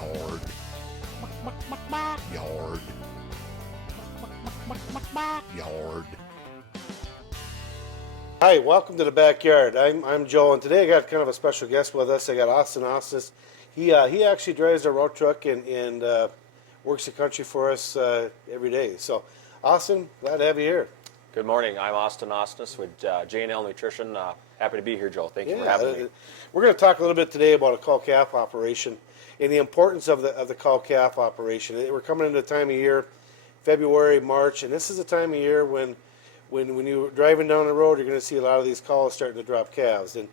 Yard. Yard. Yard. Hi, welcome to the backyard. I'm Joe, and today I got kind of a special guest with us. I got Austin Osnes. He actually drives a road truck and works the country for us every day. So, Austin, glad to have you here. Good morning. I'm Austin Osnes with J&L Nutrition. Happy to be here, Joe. Thank you for having me. We're going to talk a little bit today about a cow-calf operation and the importance of the cow-calf operation. We're coming into the time of year, February, March, and this is the time of year when you're driving down the road, you're going to see a lot of these cows starting to drop calves, and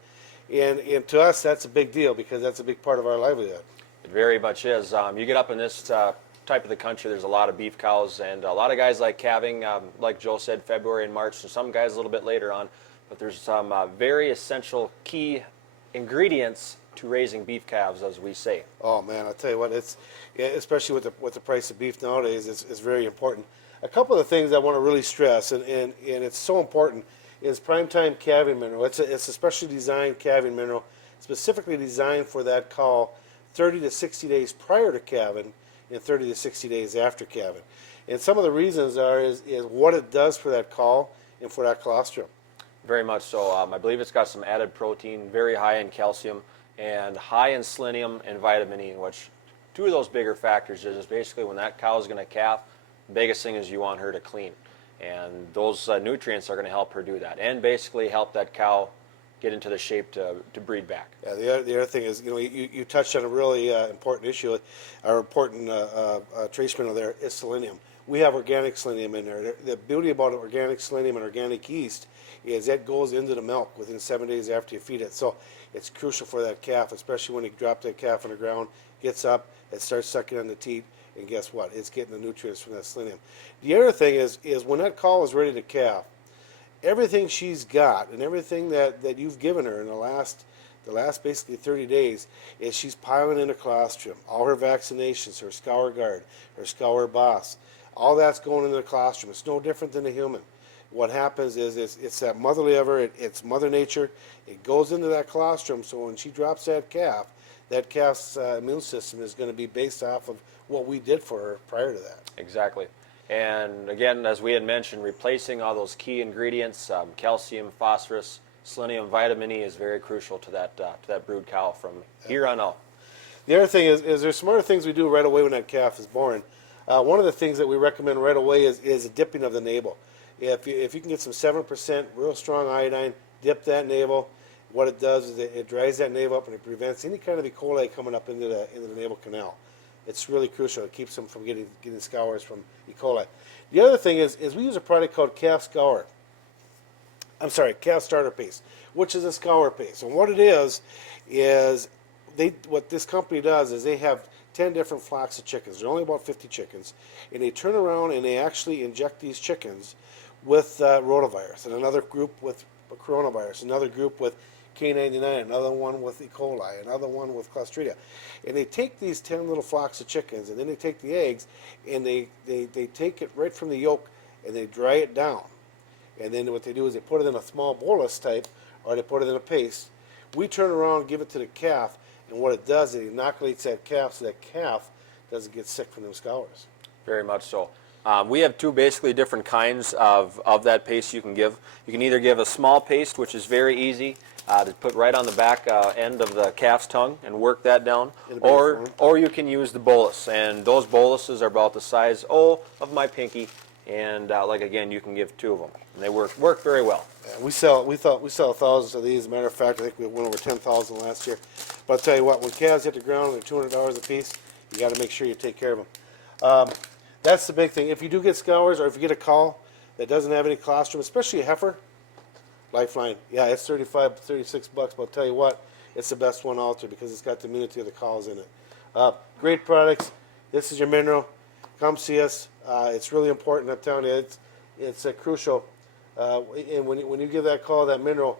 to us that's a big deal because that's a big part of our livelihood. It very much is. You get up in this type of the country, there's a lot of beef cows, and a lot of guys like calving, like Joe said, February and March, and some guys a little bit later on. But there's some very essential key ingredients to raising beef calves, as we say. Oh man, I'll tell you what, especially with the price of beef nowadays, it's very important. A couple of things I want to really stress, and it's so important, is primetime calving mineral. It's a specially designed calving mineral, specifically designed for that cow 30 to 60 days prior to calving and 30 to 60 days after calving. And some of the reasons is what it does for that cow and for that colostrum. Very much so. I believe it's got some added protein, very high in calcium, and high in selenium and vitamin E, which two of those bigger factors is basically when that cow is going to calf, the biggest thing is you want her to clean. And those nutrients are going to help her do that and basically help that cow get into the shape to breed back. Yeah, the other thing is, you touched on a really important issue. Our important trace mineral there is selenium. We have organic selenium in there. The beauty about organic selenium and organic yeast is that goes into the milk within 7 days after you feed it. So it's crucial for that calf, especially when you drop that calf on the ground, gets up, it starts sucking on the teat, and guess what? It's getting the nutrients from that selenium. The other thing is when that cow is ready to calf, everything she's got and everything that you've given her in the last basically 30 days is she's piling in a colostrum. All her vaccinations, her Scour Guard, her Scour Boss, all that's going into the colostrum. It's no different than a human. What happens is it's that motherly of her, it's Mother Nature. It goes into that colostrum, so when she drops that calf's immune system is going to be based off of what we did for her prior to that. Exactly. And again, as we had mentioned, replacing all those key ingredients, calcium, phosphorus, selenium, vitamin E is very crucial to that brood cow from here on out. The other thing is there's some other things we do right away when that calf is born. One of the things that we recommend right away is a dipping of the navel. If you can get some 7% real strong iodine, dip that navel. What it does is it dries that navel up and it prevents any kind of E. coli coming up into the navel canal. It's really crucial. It keeps them from getting scours from E. coli. The other thing is we use a product called Calf Starter Paste, which is a scour paste. And what it is what this company does is they have 10 different flocks of chickens. There are only about 50 chickens. And they turn around and they actually inject these chickens with rotavirus, and another group with coronavirus, another group with K99, another one with E. coli, another one with Clostridia. And they take these 10 little flocks of chickens, and then they take the eggs, and they take it right from the yolk, and they dry it down. And then what they do is they put it in a small bolus type, or they put it in a paste. We turn around and give it to the calf, and what it does is it inoculates that calf so that calf doesn't get sick from them scours. Very much so. We have two basically different kinds of that paste you can give. You can either give a small paste, which is very easy to put right on the back end of the calf's tongue and work that down, or you can use the bolus. And those boluses are about the size of my pinky, and again, you can give two of them, and they work very well. Yeah, we sell thousands of these. As a matter of fact, I think we went over 10,000 last year. But I'll tell you what, when calves hit the ground and they're $200 a piece, you got to make sure you take care of them. That's the big thing. If you do get scours, or if you get a cow that doesn't have any colostrum, especially a heifer, Lifeline, yeah, it's $35, $36, but I'll tell you what, it's the best one out there because it's got the immunity of the cows in it. Great products. This is your mineral. Come see us. It's really important. I'm telling you, it's crucial. And when you give that cow that mineral,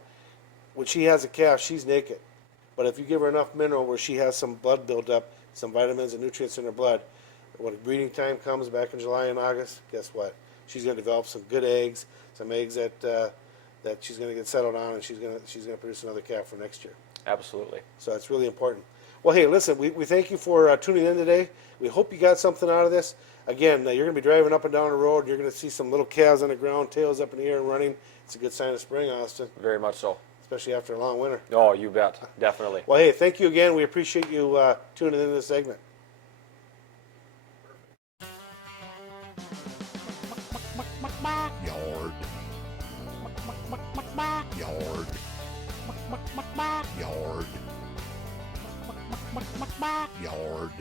when she has a calf, she's naked. But if you give her enough mineral where she has some blood build up, some vitamins and nutrients in her blood, when breeding time comes back in July and August, guess what? She's going to develop some good eggs, some eggs that she's going to get settled on, and she's going to produce another calf for next year. Absolutely. So it's really important. Well, hey, listen, we thank you for tuning in today. We hope you got something out of this. Again, you're going to be driving up and down the road. You're going to see some little calves on the ground, tails up in the air and running. It's a good sign of spring, Austin, Very much so. especially after a long winter. Oh, you bet. Definitely. Well, hey, thank you again. We appreciate you tuning in to this segment. Yard. Yard. Yard. Yard.